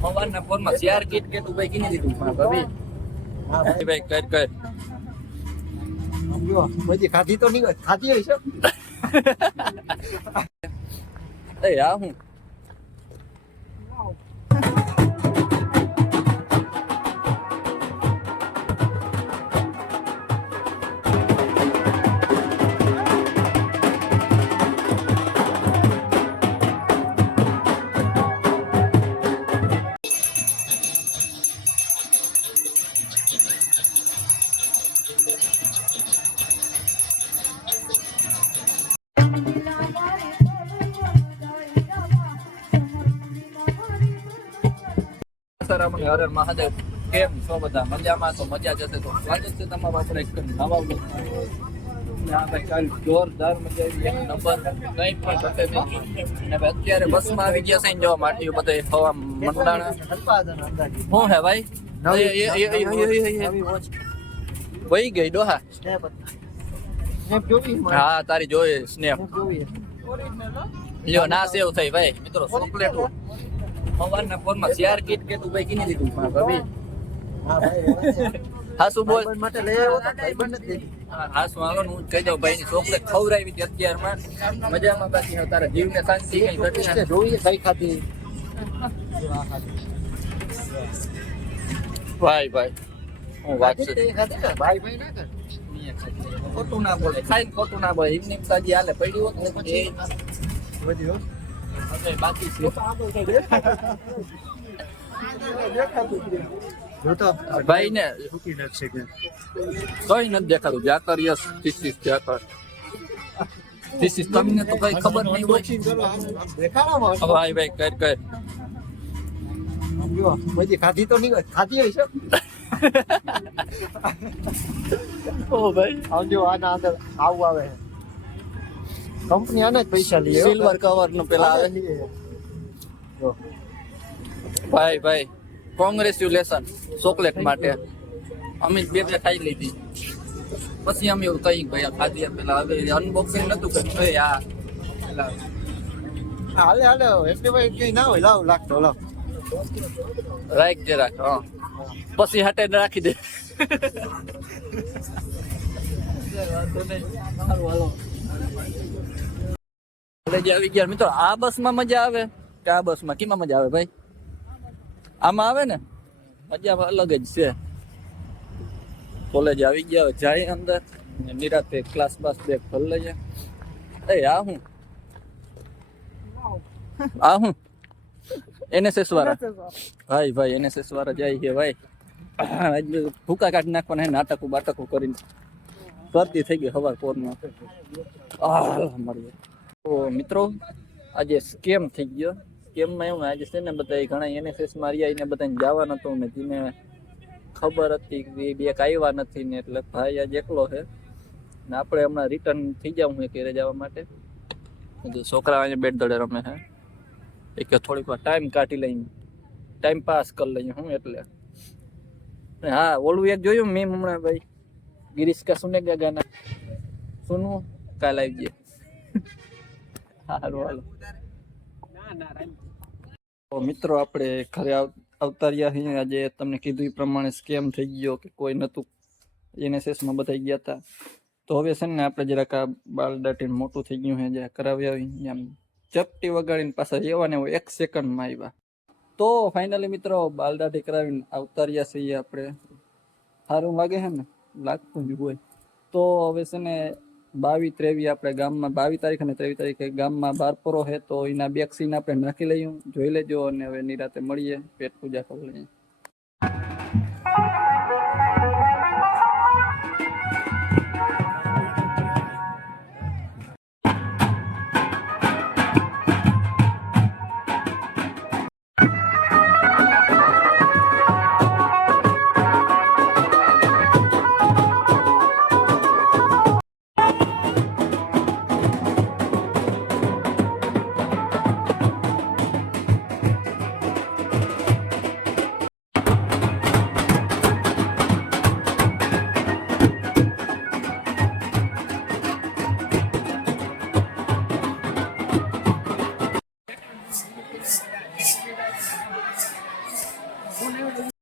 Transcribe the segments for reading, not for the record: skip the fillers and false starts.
સવારના ફોનમાં share kit કે તું ભાઈ કીની દીધું ભાભી હા ભાઈ ભાઈ કર સમજો બધી ખાધી તો નહીં ખાધી હશે એ આ હું હર મહાદેવ કેમ છો બધા મજામાં તો મજા જશે તો સ્વાગત છે તમારું આપણે એક નવા બ્લોગમાં ભાઈ કાલ જોરદાર મજા આવી એક નંબર કંઈ પણ ઘટે નહીં અને અત્યારે બસમાં આવી ગયા છે જવા માટે બધા હવા મંડાણા શું હે ભાઈ વહી ગઈ ડોહા હા તારી જોઈએ સ્નેપ લ્યો ના સેવ થઈ ભાઈ મિત્રો ચોકલેટ સવારના ફોનમાં શેર કીટ કે તું ભાઈ કીની દીધું ભાભી હા ભાઈ હા શું બોલ માટે લઈ આવ્યો તો ભાઈબંધ નથી હા શું હાલો હું કહી દઉં ભાઈ ની ચોકલેટ ખવડાવી હતી અત્યારમાં મજામાં બાકી તારા જીવને શાંતિ કઈ ઘટી જોઈએ કઈ ખાધી ભાઈ ભાઈ હું વાત છે ભાઈ ભાઈ ના કર ખોટું ના બોલે ખાઈને ખોટું ના બોલે એમની તાજી હાલે પડી હોત ને વધ્યો બાકી છે ભાઈ ને કઈ નથી દેખાતું જાકર યસ થીસીસ જાકર થીસીસ તમને તો કઈ ખબર નહીં હોય ભાઈ ભાઈ કર બધી ખાધી તો નહીં ખાધી હશે ઓ ભાઈ આવજો આના અંદર આવું આવે કંપની આને જ પૈસા લે સિલ્વર કવર નું પેલા આવે ભાઈ ભાઈ કોંગ્રેચ્યુલેશન ચોકલેટ માટે અમે બે ખાઈ લીધી પછી અમે એવું કહી ભાઈ ખાધી પેલા હવે અનબોક્સિંગ નતું કર્યું આ હાલે હાલે એટલે ભાઈ કઈ ના હોય લાવ લાગતો લાવ રાખ જે રાખ હા પછી હાટે રાખી દે આવી ગયા મિત્રો આ બસમાં મજા આવે કે આ બસમાં કેમાં મજા આવે ભાઈ આમાં આવે ને મજા અલગ જ છે કોલેજ આવી ગયા જાય અંદર નિરાતે ક્લાસ બાસ બેગ ભર લઈએ એ આ હું એનએસએસ વાળા ભાઈ એનએસએસ વાળા જાય છે ભાઈ ભૂકા કાઢી નાખવાના હે નાટકો બાટકો કરીને શરદી થઈ ગઈ હવાર પોરમાં મળી તો મિત્રો આજે સ્કેમ થઈ ગયો સ્કેમમાં એવું આજે છે ને બધા ઘણા એનએસએસ માં રહ્યા બધાને જવાનું હતું ને જેને ખબર હતી કે બે આવ્યા નથી ને એટલે ભાઈ આજે એકલો છે ને આપણે હમણાં રિટર્ન થઈ જાવ હું ઘરે જવા માટે છોકરા અહીંયા બેટ દડે રમે છે એક થોડીક વાર ટાઈમ કાઢી લઈને ટાઈમ પાસ કરી લઈએ હું એટલે હા ઓલું એક જોયું મેં હમણાં ભાઈ ગિરીશ કા સુને ગયા ગાના સુનું કાલ આવી ગયા સારું હાલો તો મિત્રો આપણે ઘરે આવતા રહ્યા છીએ આજે તમને કીધું એ પ્રમાણે સ્કેમ થઈ ગયો કે કોઈ નહોતું એનએસએસમાં બધા ગયા હતા તો હવે છે ને આપણે જરાક આ બાલ દાટીને મોટું થઈ ગયું છે જ્યાં કરાવી આવી આમ ચપટી વગાડીને પાછા જેવા ને એક સેકન્ડમાં આવ્યા તો ફાઇનલી મિત્રો બાલ દાટી કરાવીને આવતા રહ્યા છીએ આપણે સારું લાગે છે ને લાગતું જ હોય તો હવે છે ને 22-23 આપણે ગામમાં 22 તારીખ અને 23 તારીખે ગામમાં બારપોરો છે તો એના બેક સીન આપણે નાખી લઈએ જોઈ લેજો અને હવે નિરાતે મળીએ પેટ પૂજા કરી લઈએ બાય બાય.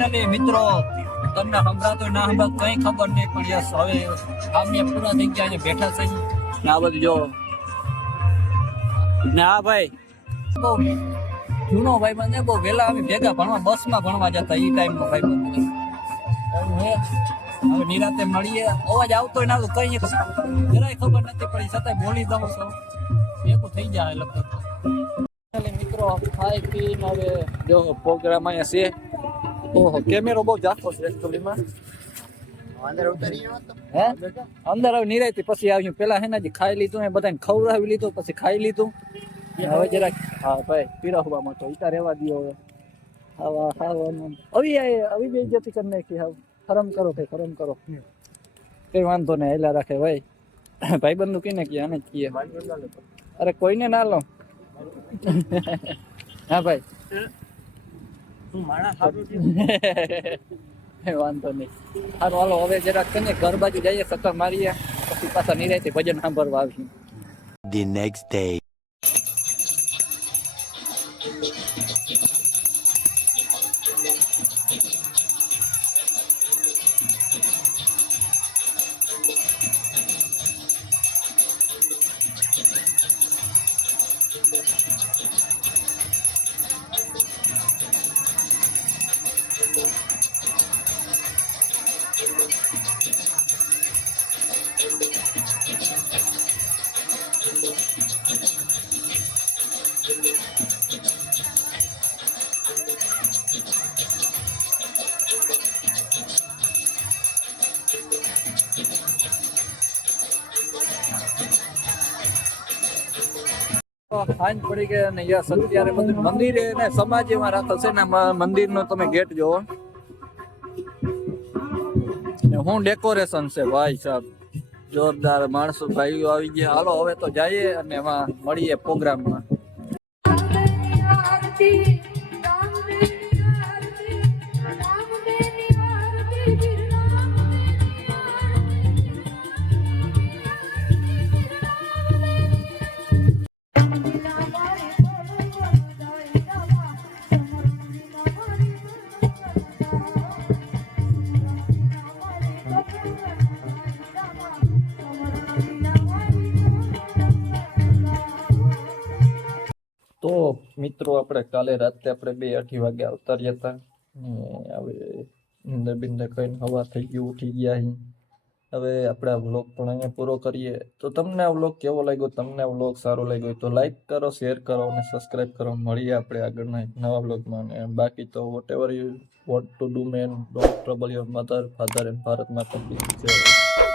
ફાઇનલી મિત્રો તમને સંભળાતો ના સંભળાતો કઈ ખબર નહીં પણ યસ હવે આમને પૂરા થઈ ગયા છે બેઠા છે ને આ બધું જો ને આ ભાઈ બહુ જૂનો ભાઈ બંધ બહુ વહેલા અમે ભેગા ભણવા બસમાં ભણવા જતા એ ટાઈમનો ભાઈ બંધ હવે નિરાતે મળીએ અવાજ આવતો ના તો કઈ જરાય ખબર નથી પડી છતાંય બોલી દઉં તો ભેગું થઈ જાય લગભગ મિત્રો ખાઈ પીને હવે જો પ્રોગ્રામ અહીંયા છે ઓહો કેમેરો બહુ જાખો છે એકચ્યુઅલીમાં અંદર ઉતરી ગયો તો હે અંદર હવે નિરાયતી પછી આવ્યું પેલા હે ને જે ખાઈ લીધું એ બધાને ખવડાવી લીધું પછી ખાઈ લીધું હવે જરાક હા ભાઈ પીરસવામાં તો ઈતા રહેવા દો હવે ખાવા ખાવાનું આવી બે જતી કરી નાખી હાવ ખરમ કરો ભાઈ ખરમ કરો કઈ વાંધો નહીં હેલા રાખે ભાઈ ભાઈબંધનું કીને કે આને જ કીએ અરે કોઈને ના લો હા ભાઈ વાંધો નહીં સારું હાલો હવે જરાક કને ઘર બાજુ જઈએ સત્તર મારીએ પછી પાછા નિરાયતી ભજન સાંભળવા આવીએ. The next day. સાંજ પડી ગઈ અને યસ અત્યારે બધું મંદિરે ને સમાજમાં રાખે છે ને મંદિરનો તમે ગેટ જોવો ને હું ડેકોરેશન છે ભાઈ સાહેબ જોરદાર માણસો ભાઈઓ આવી ગયા હાલો હવે તો જઈએ અને એમાં મળીએ પ્રોગ્રામમાં તો મિત્રો આપણે કાલે રાતે આપણે 2:30 વાગે ઉતાર્યા હતા ને હવે ઇન્દર બિંદર કહીને હવા થઈ ગયું ઉઠી ગયા અહીં હવે આપણે આ વ્લોગ પણ અહીંયા પૂરો કરીએ તો તમને આ વ્લોગ કેવો લાગ્યો તમને આ વ્લોગ સારો લાગ્યો હોય તો લાઈક કરો શેર કરો અને સબસ્ક્રાઈબ કરો મળીએ આપણે આગળના એક નવા વ્લોગમાં અને બાકી તો whatever you want to do man don't trouble your mother father and Bharat Mata કી જય